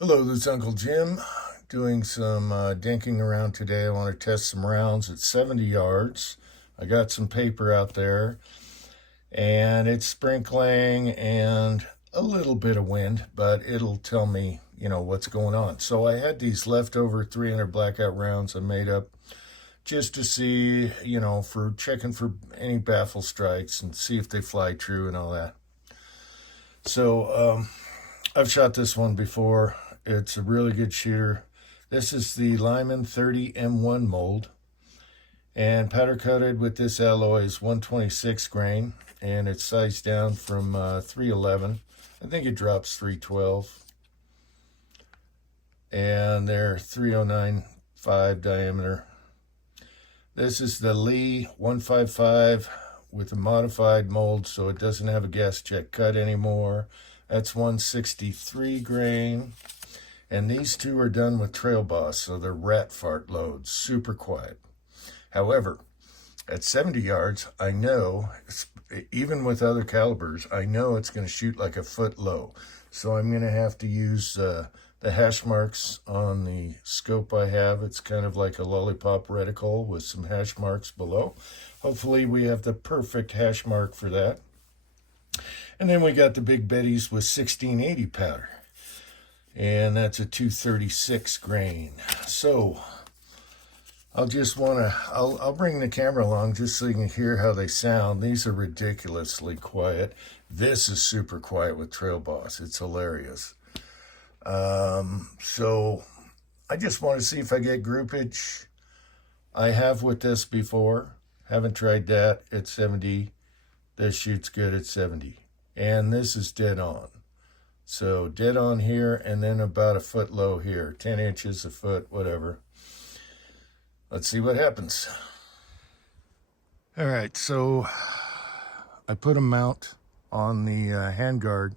Hello, this is Uncle Jim doing some dinking around today. I want to test some rounds at 70 yards. I got some paper out there and it's sprinkling and a little bit of wind, but it'll tell me, what's going on. So I had these leftover 300 blackout rounds I made up just to see, for checking for any baffle strikes and see if they fly true and all that. So I've shot this one before. It's a really good shooter. This is the Lyman 30 M1 mold, and powder coated with this alloy is 126 grain, and it's sized down from 311. I think it drops 312, and they're 309.5 diameter. This is the Lee 155 with a modified mold, so it doesn't have a gas jet cut anymore. That's 163 grain. And these two are done with Trail Boss, so they're rat fart loads, super quiet. However, at 70 yards, I know, even with other calibers, I know it's going to shoot like a foot low. So I'm going to have to use the hash marks on the scope I have. It's kind of like a lollipop reticle with some hash marks below. Hopefully we have the perfect hash mark for that. And then we got the Big Betties with 1680 powder. And that's a 236 grain. So I'll bring the camera along just so you can hear how they sound. These are ridiculously quiet. This is super quiet with Trail Boss. It's hilarious. So I just want to see if I get groupage. I have with this before. Haven't tried that at 70. This shoots good at 70. And this is dead on. So dead on here, and then about a foot low here, 10 inches a foot, whatever. Let's see what happens. All right, so I put a mount on the handguard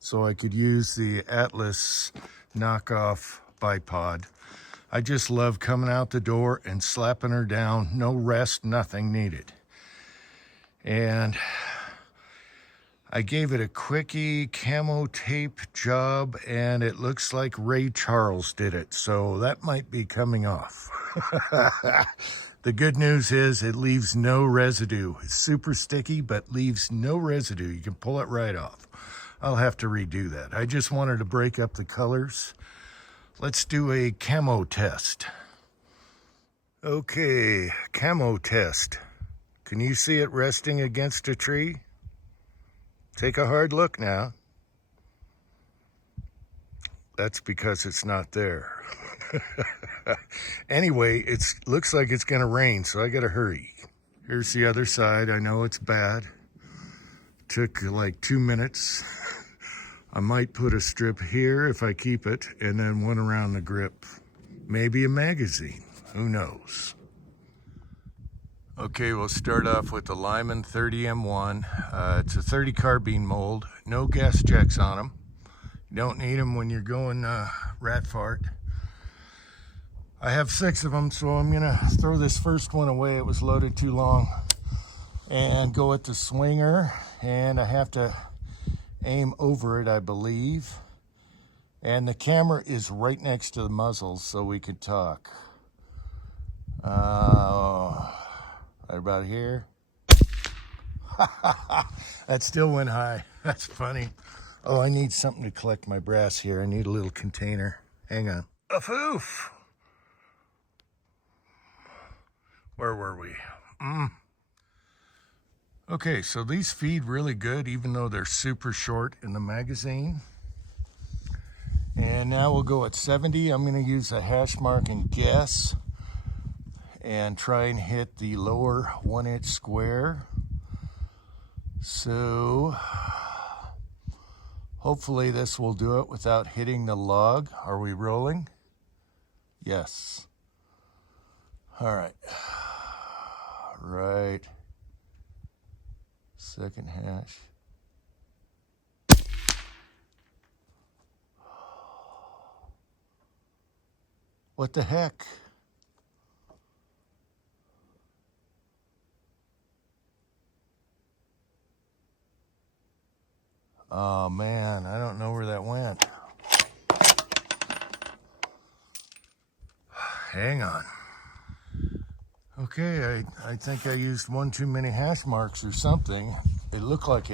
so I could use the Atlas knockoff bipod. I just love coming out the door and slapping her down, no rest, nothing needed. And I gave it a quickie camo tape job, and it looks like Ray Charles did it, so that might be coming off. The good news is it leaves no residue. It's super sticky, but leaves no residue. You can pull it right off. I'll have to redo that. I just wanted to break up the colors. Let's do a camo test. Okay, camo test. Can you see it resting against a tree? Take a hard look now. That's because it's not there. Anyway, it looks like it's gonna rain, so I gotta hurry. Here's the other side. I know it's bad. Took like 2 minutes. I might put a strip here if I keep it, and then one around the grip. Maybe a magazine, who knows? Okay, we'll start off with the Lyman 30 M1. It's a 30 carbine mold, no gas jacks on them. You don't need them when you're going rat fart. I have 6 of them, so I'm gonna throw this first one away. It was loaded too long. And go at the swinger, and I have to aim over it, I believe. And the camera is right next to the muzzle, so we could talk. Right about here. That still went high. That's funny. Oh, I need something to collect my brass here. I need a little container. Hang on. Oof. Where were we? Okay, so these feed really good, even though they're super short in the magazine. And now we'll go at 70. I'm going to use a hash mark and guess and try and hit the lower 1-inch square. So hopefully this will do it without hitting the log. Are we rolling? Yes. All right. Right. Second hash. What the heck? Oh man, I don't know where that went. hang on. Okay, I think I used one too many hash marks or something. It looked like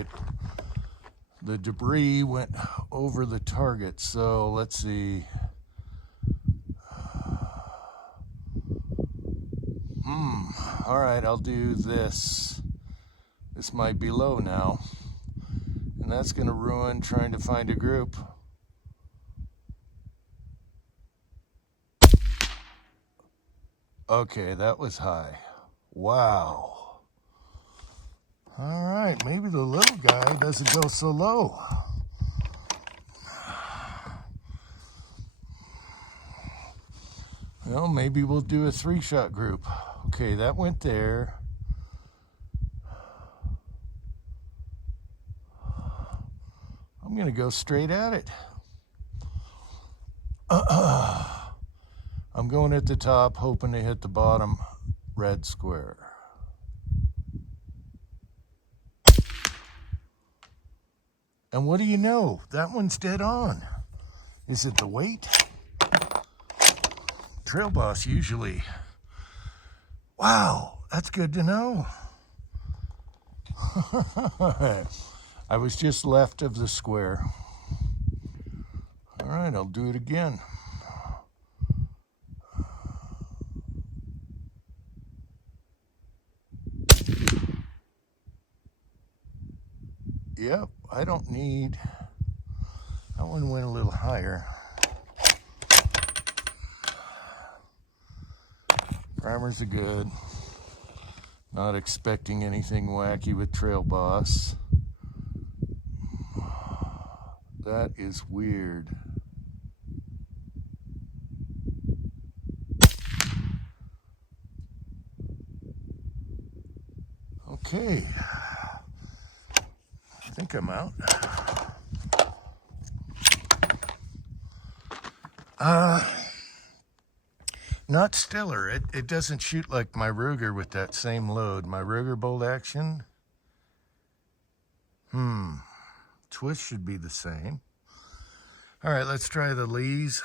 the debris went over the target. So let's see. All right, I'll do this. This might be low now. And that's going to ruin trying to find a group. Okay, that was high. Wow. All right, maybe the little guy doesn't go so low. Well, maybe we'll do a 3-shot group. Okay, that went there. I'm going to go straight at it. I'm going at the top, hoping to hit the bottom red square. And what do you know? That one's dead on. Is it the weight? Trail Boss usually. Wow, that's good to know. I was just left of the square. All right, I'll do it again. Yep, I don't need. That one went a little higher. Primers are good. Not expecting anything wacky with Trail Boss. That is weird. Okay. I think I'm out. Not Stiller. It doesn't shoot like my Ruger with that same load. My Ruger bolt action. Twist should be the same. All right, let's try the Lees.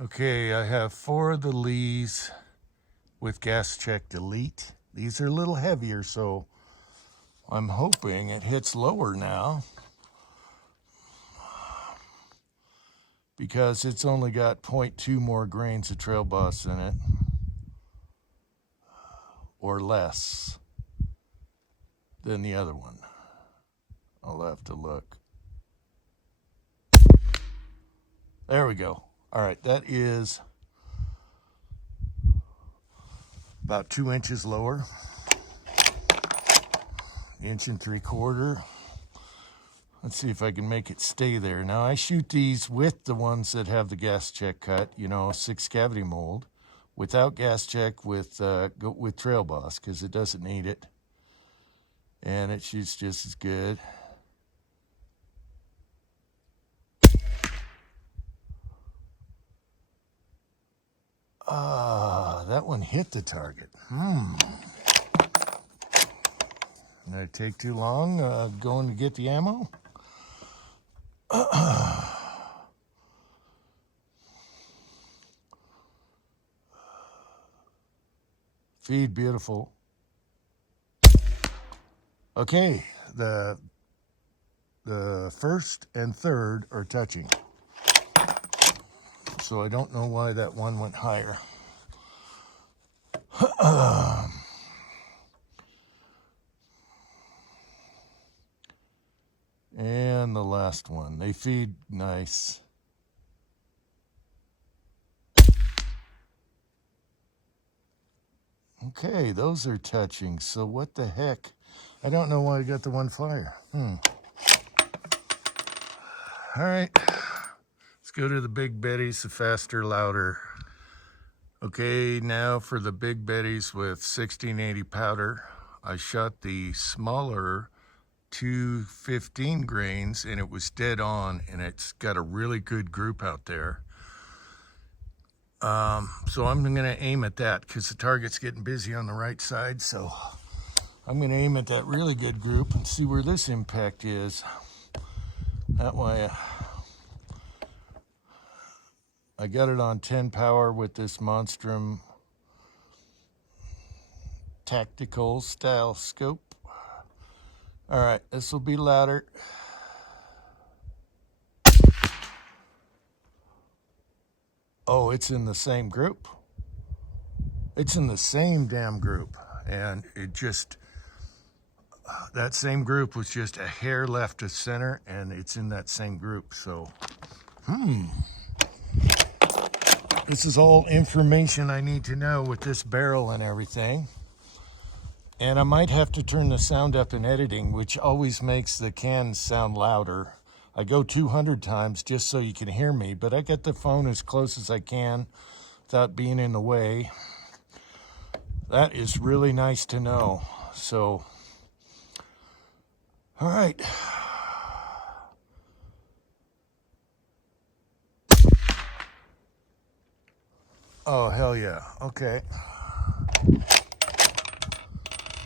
Okay, I have 4 of the Lees with gas check delete. These are a little heavier, so I'm hoping it hits lower now, because it's only got 0.2 more grains of Trail Boss in it, or less than the other one. I'll have to look. There we go. All right, that is about 2 inches lower. 1.75 inches. Let's see if I can make it stay there. Now, I shoot these with the ones that have the gas check cut, 6 cavity mold, without gas check with Trail Boss, because it doesn't need it. And it shoots just as good. That one hit the target. Did I take too long going to get the ammo? Feed beautiful. Okay, the first and third are touching. So I don't know why that one went higher. And the last one. They feed nice. Okay, those are touching. So what the heck? I don't know why I got the one fire. All right. Let's go to the Big Betties, the faster, louder. Okay, now for the Big Betties with 1680 powder. I shot the smaller 215 grains and it was dead on, and it's got a really good group out there. So I'm going to aim at that because the target's getting busy on the right side. So I'm going to aim at that really good group and see where this impact is. That way I got it on 10 power with this Monstrum tactical style scope. All right, this will be louder. Oh, it's in the same group. It's in the same damn group. And it just, that same group was just a hair left of center, and it's in that same group. So, this is all information I need to know with this barrel and everything. And I might have to turn the sound up in editing, which always makes the cans sound louder. I go 200 times just so you can hear me, but I get the phone as close as I can without being in the way. That is really nice to know. So, all right. Oh, hell yeah. Okay.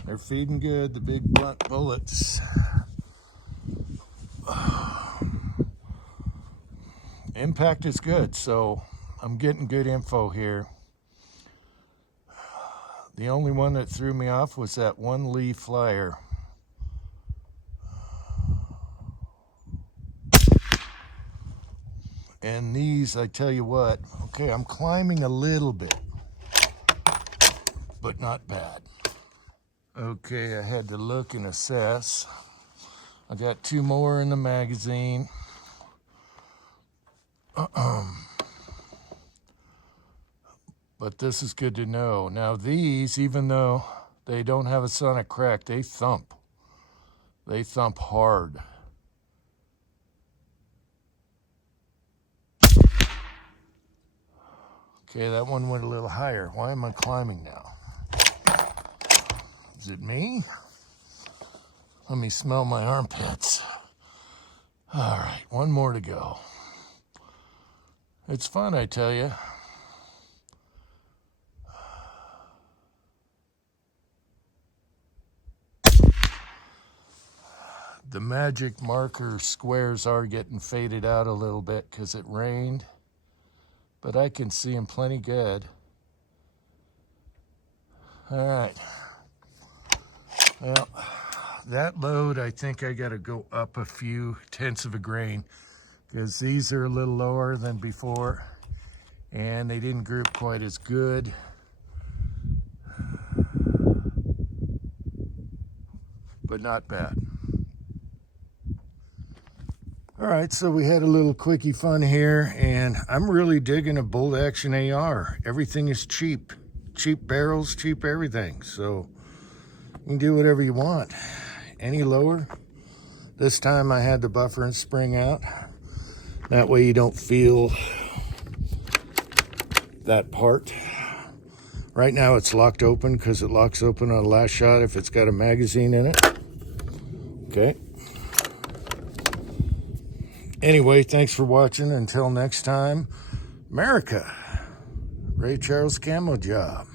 They're feeding good, the big blunt bullets. Impact is good, so I'm getting good info here. The only one that threw me off was that one Lee flyer. And these, I tell you what, okay, I'm climbing a little bit, but not bad. Okay, I had to look and assess. I got 2 more in the magazine. But this is good to know. Now these, even though they don't have a sonic crack, they thump. They thump hard. Okay, that one went a little higher. Why am I climbing now? Is it me? Let me smell my armpits. All right, one more to go. It's fun, I tell you. The magic marker squares are getting faded out a little bit because it rained, but I can see them plenty good. All right. Well, that load, I think I got to go up a few tenths of a grain because these are a little lower than before and they didn't group quite as good. But not bad. All right, so we had a little quickie fun here, and I'm really digging a bolt action AR. Everything is cheap. Cheap barrels, cheap everything. So you can do whatever you want. Any lower. This time I had the buffer and spring out. That way you don't feel that part. Right now it's locked open because it locks open on a last shot if it's got a magazine in it. Okay. Anyway, thanks for watching. Until next time, America. Ray Charles Camo Job.